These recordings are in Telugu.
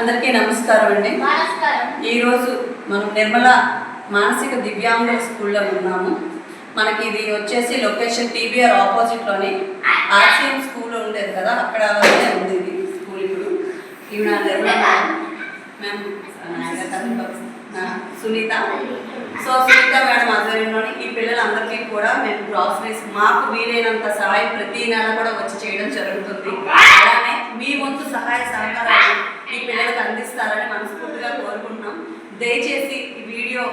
అందరికీ నమస్కారం అండి. ఈరోజు మనం నిర్మల మానసిక దివ్యాంగుల స్కూల్లో ఉన్నాము. మనకి ఇది వచ్చేసి లొకేషన్ టీబీఆర్ ఆపోజిట్లోని ఆర్సీఎం స్కూల్ ఉండేది కదా, అక్కడ ఉంది ఇది స్కూల్. ఇప్పుడు ఇవి నా Nirmala ma'am Sunita. So Sunita madam ఆధ్వర్యంలోని ఈ పిల్లలందరికీ కూడా మేము గ్రాసరీస్ మాకు వీలైనంత సహాయం ప్రతి నెల కూడా వచ్చి చేయడం జరుగుతుంది. అలానే మీ వంతు సహాయ సహకారాలు ఈ పిల్లలకు అందిస్తారని మనస్ఫూర్తిగా కోరుకుంటున్నాం. దయచేసి ఈ వీడియో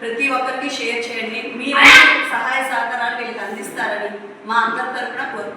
ప్రతి ఒక్కరికి షేర్ చేయండి. మీ సహాయ సహకారాలు వీళ్ళకి అందిస్తారని మా అందరి తరఫున కోరుకుంటున్నాం.